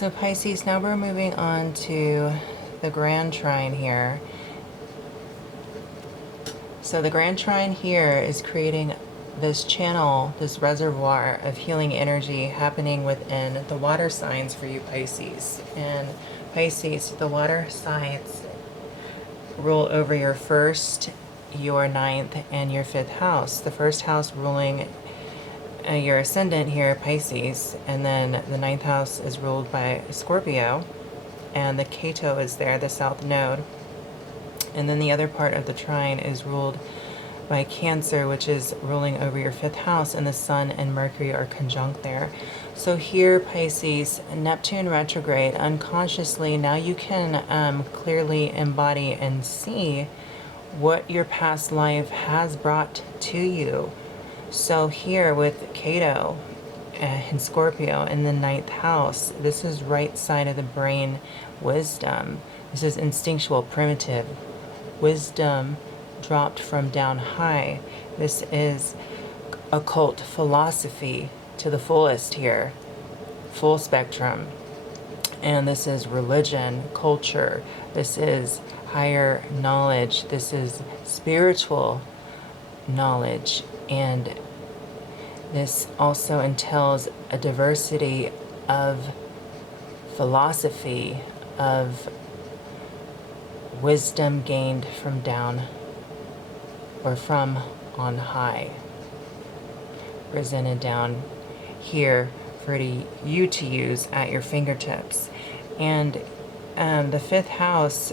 So Pisces, now we're moving on to the Grand Trine here. So the Grand Trine here is creating this channel, this reservoir of healing energy happening within the water signs for you Pisces. And Pisces, the water signs rule over your first, your ninth, and your fifth house. The first house ruling your ascendant here, Pisces, and then the ninth house is ruled by Scorpio, and the Ketu is there, the south node. And then the other part of the trine is ruled by Cancer, which is ruling over your fifth house, and the Sun and Mercury are conjunct there. So here, Pisces, Neptune retrograde, unconsciously, now you can clearly embody and see what your past life has brought to you. So here with Ketu and Scorpio in the ninth house, this is right side of the brain wisdom. This is instinctual, primitive wisdom dropped from down high. This is occult philosophy to the fullest here, full spectrum. And this is religion, culture. This is higher knowledge. This is spiritual knowledge. And this also entails a diversity of philosophy, of wisdom gained from down or from on high, presented down here for you to use at your fingertips. And the fifth house,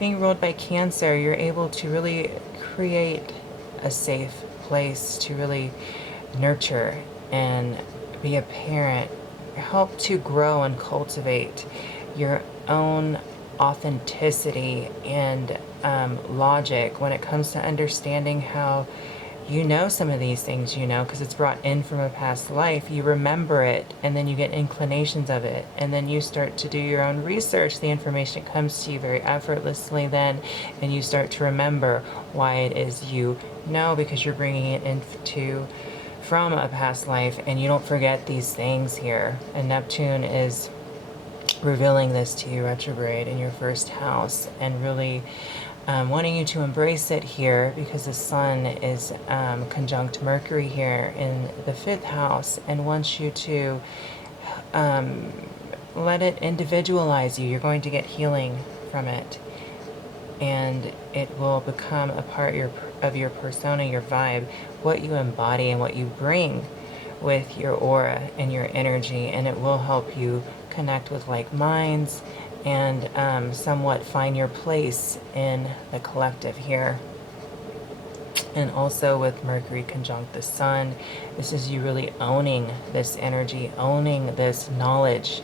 being ruled by Cancer, you're able to really create a safe place to really nurture and be a parent, help to grow and cultivate your own authenticity and logic when it comes to understanding how you know some of these things, because it's brought in from a past life. You remember it, and then you get inclinations of it, and then you start to do your own research. The information comes to you very effortlessly then, and you start to remember why it is you know, because you're bringing it into from a past life, and you don't forget these things here. And Neptune is revealing this to you retrograde in your first house, and really wanting you to embrace it here, because the Sun is conjunct Mercury here in the fifth house, and wants you to let it individualize you. You're going to get healing from it, and it will become a part of your persona, your vibe, what you embody and what you bring with your aura and your energy, and it will help you connect with like minds and somewhat find your place in the collective here. And also with Mercury conjunct the Sun, this is you really owning this energy, owning this knowledge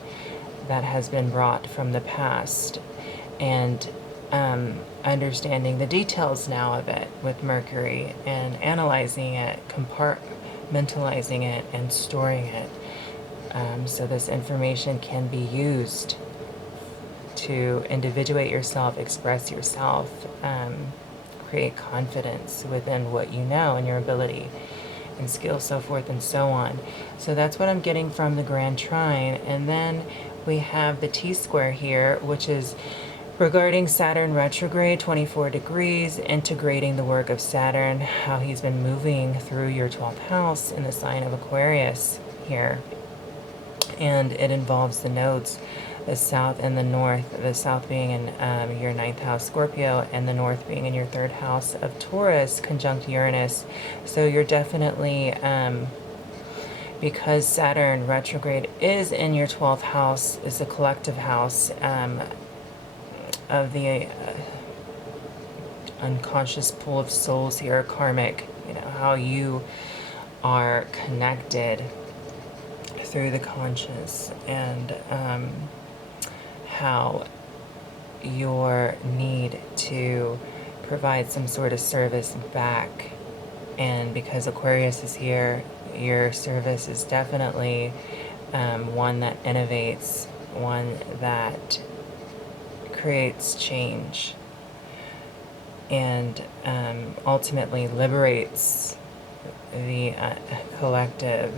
that has been brought from the past, and understanding the details now of it with Mercury, and analyzing it, compartmentalizing it, and storing it. So this information can be used to individuate yourself, express yourself, create confidence within what you know and your ability and skill, so forth and so on. So that's what I'm getting from the Grand Trine. And then we have the T-square here, which is regarding Saturn retrograde, 24 degrees, integrating the work of Saturn, how he's been moving through your 12th house in the sign of Aquarius here. And it involves the nodes, the south and the north, the south being in your ninth house Scorpio, and the north being in your third house of Taurus, conjunct Uranus. So you're definitely, because Saturn retrograde is in your 12th house, is the collective house of the unconscious pool of souls here, karmic, how you are connected through the conscious, and how your need to provide some sort of service back. And because Aquarius is here, your service is definitely one that innovates, one that creates change, and ultimately liberates the collective.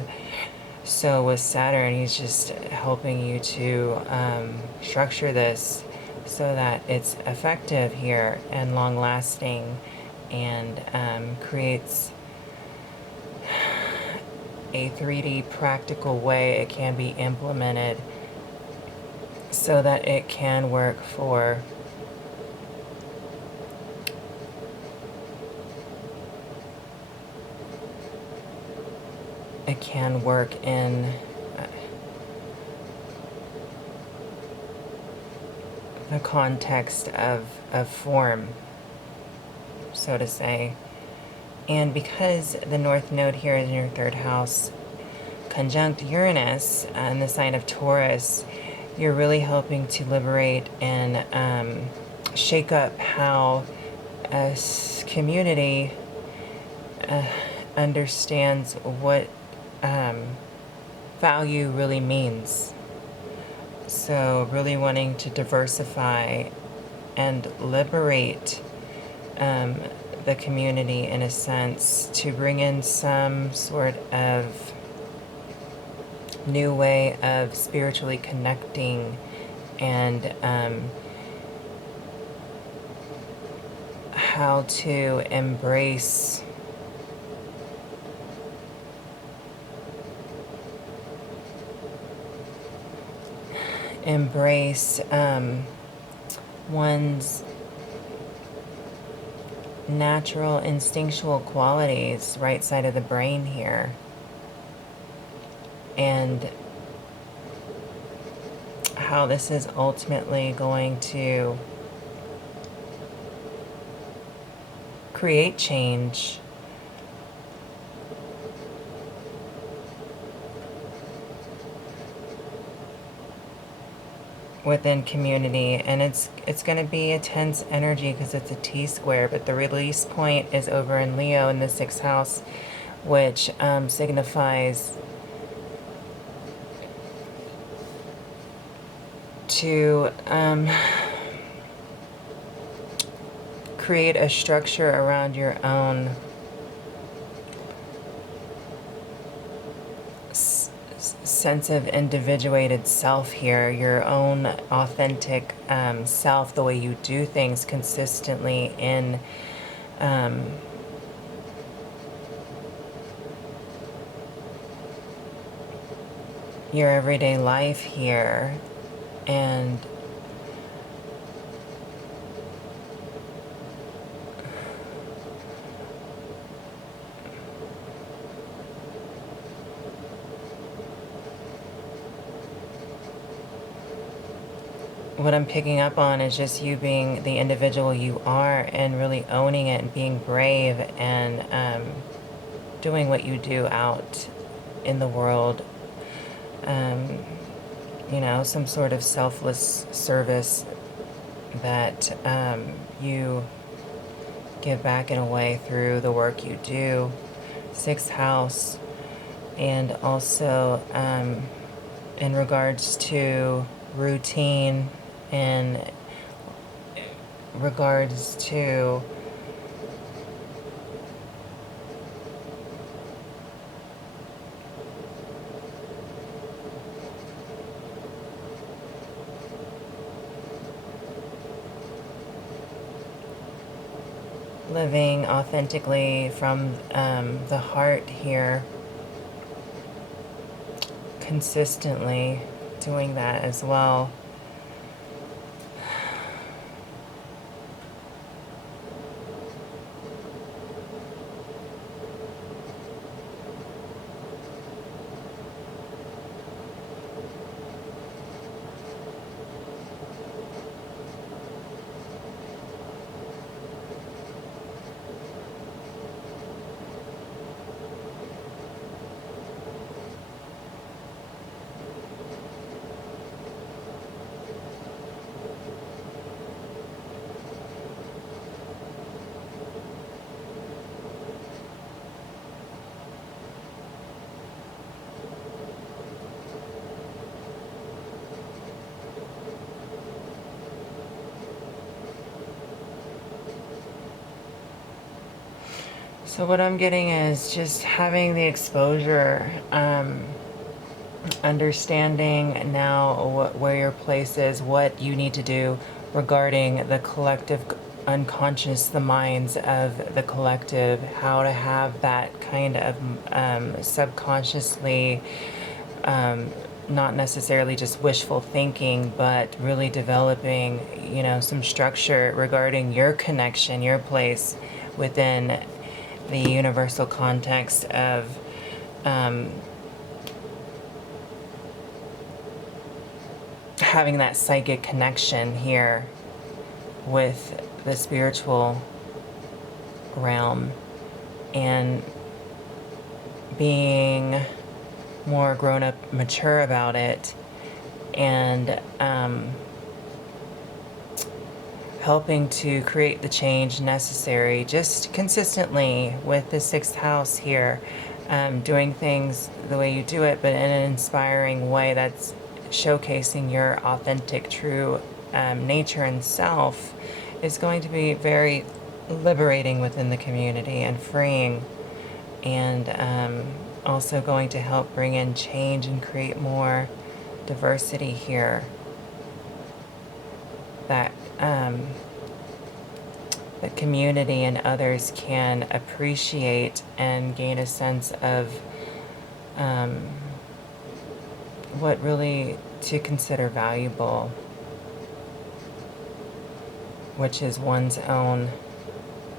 So with Saturn, he's just helping you to structure this so that it's effective here and long lasting, and creates a 3D practical way it can be implemented so that it can work for in the context of form, so to say. And because the North Node here is in your third house, conjunct Uranus in the sign of Taurus, you're really helping to liberate and shake up how a community understands what value really means. So really wanting to diversify and liberate the community in a sense, to bring in some sort of new way of spiritually connecting and how to embrace one's natural instinctual qualities, right side of the brain here, and how this is ultimately going to create change within community. And it's going to be a tense energy because it's a T-square, but the release point is over in Leo in the 6th house, which signifies to create a structure around your own sense of individuated self here, your own authentic self, the way you do things consistently in your everyday life here. And what I'm picking up on is just you being the individual you are and really owning it and being brave and doing what you do out in the world. You know, some sort of selfless service that you give back in a way through the work you do. 6th house, and also in regards to routine, in regards to living authentically from the heart here, consistently doing that as well. So what I'm getting is just having the exposure understanding now where your place is, what you need to do regarding the collective unconscious, the minds of the collective, how to have that kind of subconsciously, not necessarily just wishful thinking, but really developing, some structure regarding your connection, your place within the universal context of having that psychic connection here with the spiritual realm, and being more grown up, mature about it, and helping to create the change necessary just consistently with the sixth house here, doing things the way you do it, but in an inspiring way that's showcasing your authentic, true nature and self, is going to be very liberating within the community and freeing, and also going to help bring in change and create more diversity here that the community and others can appreciate and gain a sense of what really to consider valuable, which is one's own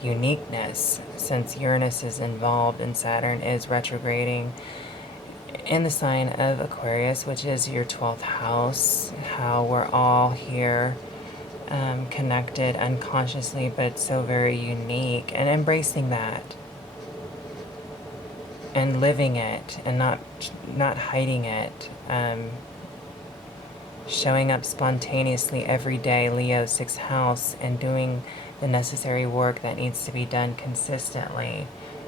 uniqueness, since Uranus is involved and Saturn is retrograding in the sign of Aquarius, which is your 12th house, how we're all here connected unconsciously, but so very unique, and embracing that and living it and not hiding it, showing up spontaneously every day, Leo 6th house, and doing the necessary work that needs to be done consistently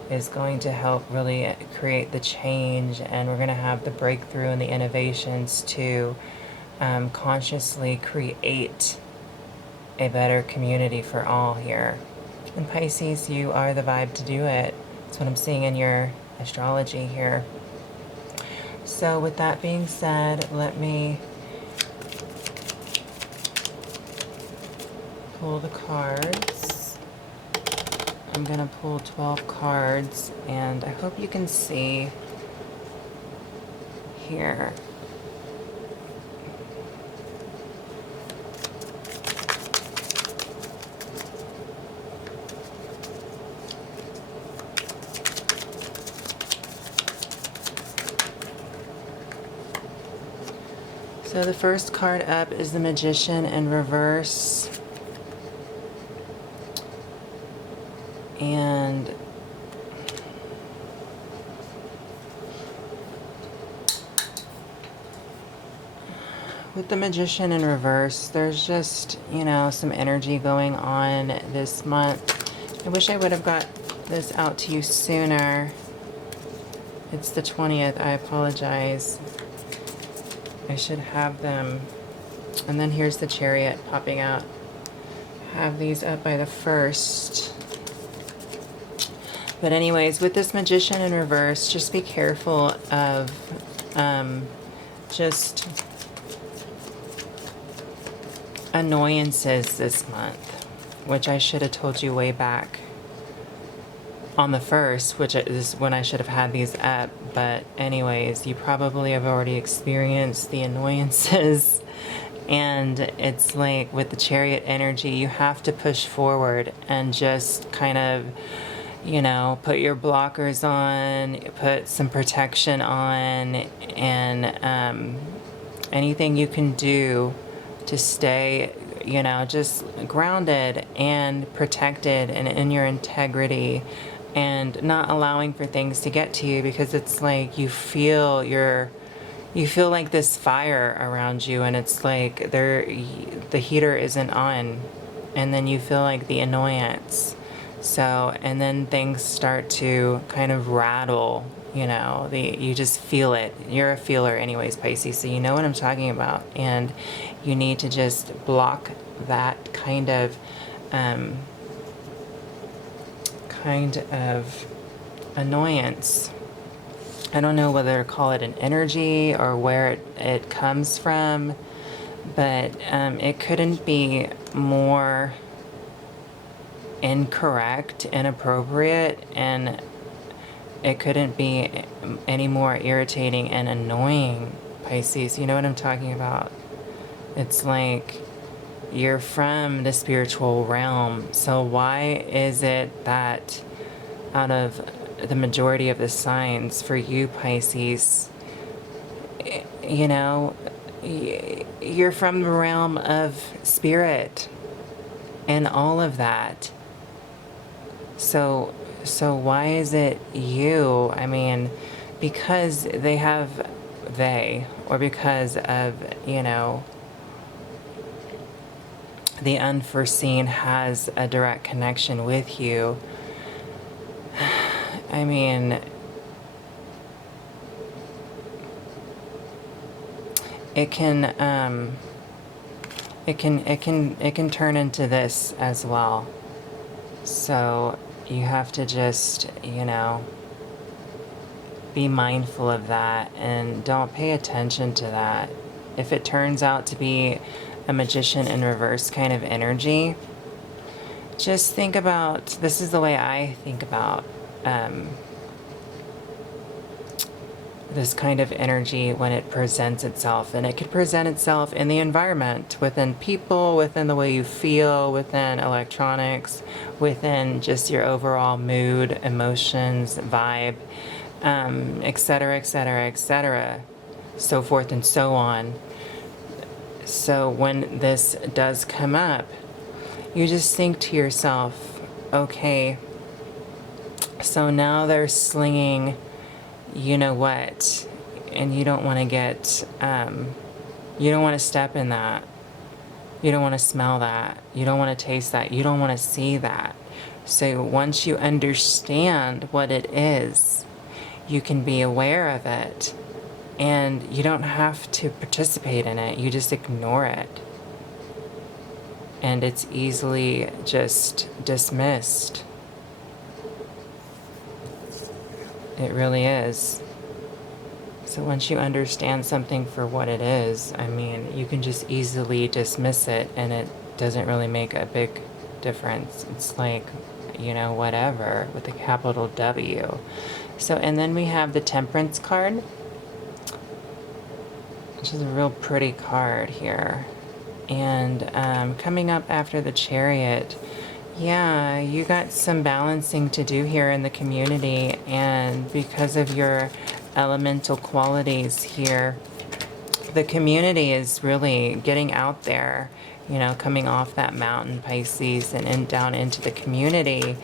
is going to help really create the change. And we're going to have the breakthrough and the innovations to consciously create a better community for all here. And Pisces, you are the vibe to do it. That's what I'm seeing in your astrology here. So with that being said, let me pull the cards. I'm going to pull 12 cards, and I hope you can see here. So the first card up is the Magician in reverse. And with the Magician in reverse, there's just, some energy going on this month. I wish I would have got this out to you sooner. It's the 20th. I apologize. I should have them. And then here's the Chariot popping out. Have these up by the 1st. But anyways, with this Magician in reverse, just be careful of just annoyances this month, which I should have told you way back on the 1st, which is when I should have had these up. But anyways, you probably have already experienced the annoyances. And it's like with the Chariot energy, you have to push forward and just kind of, put your blockers on, put some protection on, and anything you can do to stay, just grounded and protected and in your integrity, and not allowing for things to get to you, because it's like you feel like this fire around you, and it's like the heater isn't on, and then you feel like the annoyance. So, and then things start to kind of rattle, you just feel it. You're a feeler anyways, Pisces, so you know what I'm talking about. And you need to just block that kind of annoyance I don't know whether to call it an energy or where it comes from, but it couldn't be more incorrect, inappropriate, and it couldn't be any more irritating and annoying, Pisces. You know what I'm talking about? It's like you're from the spiritual realm, so why is it that out of the majority of the signs for you, Pisces, you know, you're from the realm of spirit and all of that. So why is it you? I mean, because or because of, you know, the unforeseen has a direct connection with you. I mean, it can turn into this as well. So you have to just, you know, be mindful of that and don't pay attention to that. If it turns out to be a magician in reverse kind of energy, just think about, this is the way I think about this kind of energy when it presents itself. And it could present itself in the environment, within people, within the way you feel, within electronics, within just your overall mood, emotions, vibe, etc., etc., etc., so forth and so on. So when this does come up, you just think to yourself, okay, so now they're slinging, you know what, and you don't want to get, you don't want to step in that. You don't want to smell that. You don't want to taste that. You don't want to see that. So once you understand what it is, you can be aware of it. And you don't have to participate in it. You just ignore it. And it's easily just dismissed. It really is. So once you understand something for what it is, I mean, you can just easily dismiss it and it doesn't really make a big difference. It's like, you know, whatever, with a capital W. So, and then we have the Temperance card, which is a real pretty card here. And coming up after the Chariot, yeah, you got some balancing to do here in the community, and because of your elemental qualities here, the community is really getting out there, you know, coming off that mountain, Pisces, and down into the community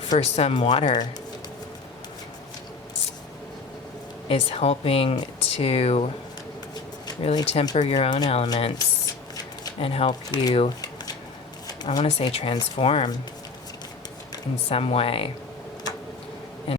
for some water is helping to really temper your own elements and help you, I want to say, transform in some way.